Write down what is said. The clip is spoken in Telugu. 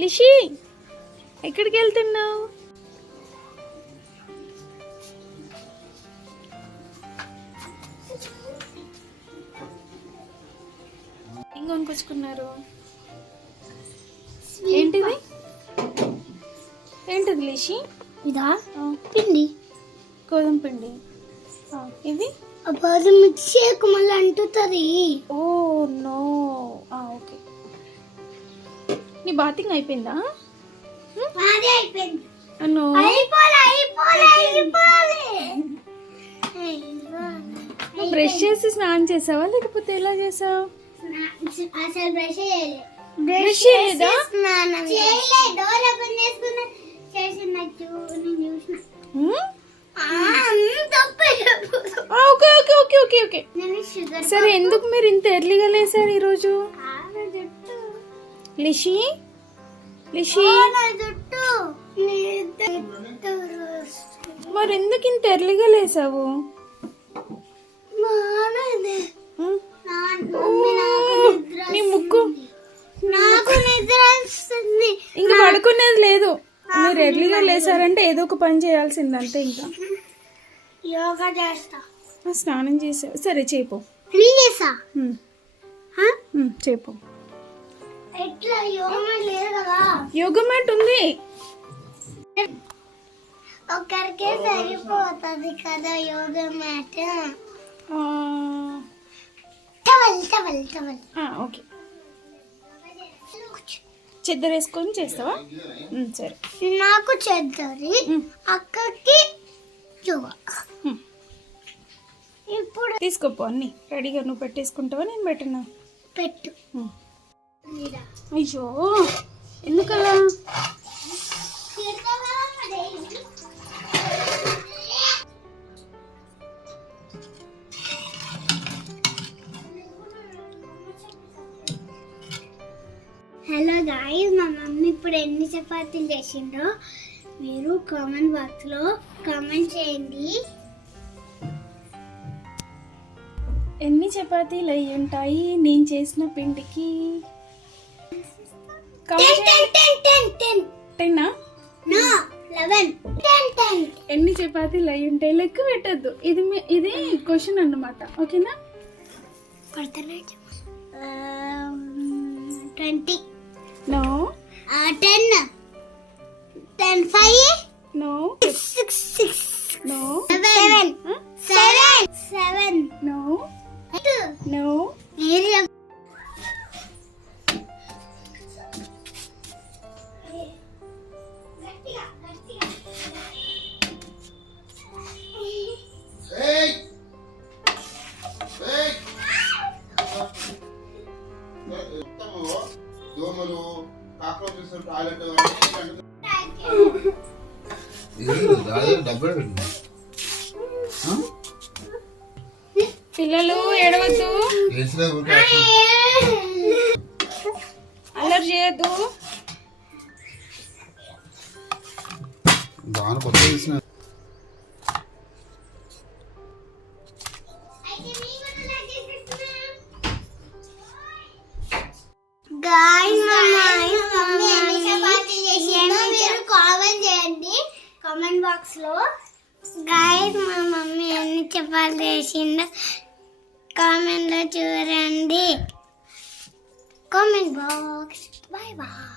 లిషి ఎక్కడికి వెళ్తున్నావు? ఏం కొనుక్కొచ్చుకున్నారు? ఏంటిది ఏంటిది లిషి? ఇదా పిండి, గోధుమ పిండి. ఇవి అప్పుడు మిక్సీ మళ్ళీ అంటుతుంది. Oh no. ఓకే, నీ బాతింగ్ అయిపోయిందా? అయిపోయింది. బ్రష్ చేసి స్నానం చేసావా లేకపోతే ఎలా చేసావు? అసలు బ్రష్ చేయలేదు. బ్రష్ చేయలేదా? డోర్ ఓపెన్ చేసుకున్నా చేసినట్టు నేను చూసిన. Okay okay okay okay okay సరే. ఎందుకు మీరు ఇంత ఎర్లీగా లేసారు ఈరోజు? లిషి లిషి మరి ఎందుకు ఇంత ఎర్లీగా లేసావు? నీ ముక్కు నాకు నిద్ర వస్తుంది. ఇంకా పడుకునేది లేదు. మీరు ఎర్లీగా లేసారంటే ఏదో ఒక పని చేయాల్సింది అంతే. ఇంకా యోగా చేస్తా. స్నానం చేసావు, సరే చేపో. ప్లీజ్ చేపో. ఎట్లా యోగా మ్యాట్ లేదు కదా? యోగా మ్యాట్ ఉంది. ఒక్కరికే సరిపోతుంది కదా yoga mat. Towel towel towel. Okay, చెద్దరు వేసుకొని చేస్తావా? సరే. నాకు చెద్దరి, అక్కకి యోగా. ఇప్పుడు తీసుకోపో, అన్ని రెడీగా నువ్వు పెట్టేసుకుంటావా నేను పెట్టనా? పెట్టు. అయ్యో ఎందుకలా? హలో గాయ్స్, మా మమ్మీ ఇప్పుడు ఎన్ని చపాతీలు చేసిందో మీరు కామెంట్ బాక్స్లో కామెంట్ చేయండి. ఎన్ని చపాతీలు అయి ఉంటాయి నేను చేసిన పిండికి? 10 ఎన్ని చపాతీలు అయి ఉంటాయి లెక్క పెట్టద్దు. ఇది క్వశ్చన్ అన్నమాట, ఓకేనా? 20. No. 10. 5. No. 6. No. 7. No. No. దోమలు, కాక్రోచెస్, టాయిలెట్ పిల్లలు ఏడవద్దు, అల్లరి చేయద్దు. దాని కొత్త చేసిన కామెంట్ బాక్స్ లో. గాయ్స్, మా మమ్మీ ఎన్ని చపాతీలు చేసిందో కామెంట్ లో చూడండి. Comment box. Bye bye.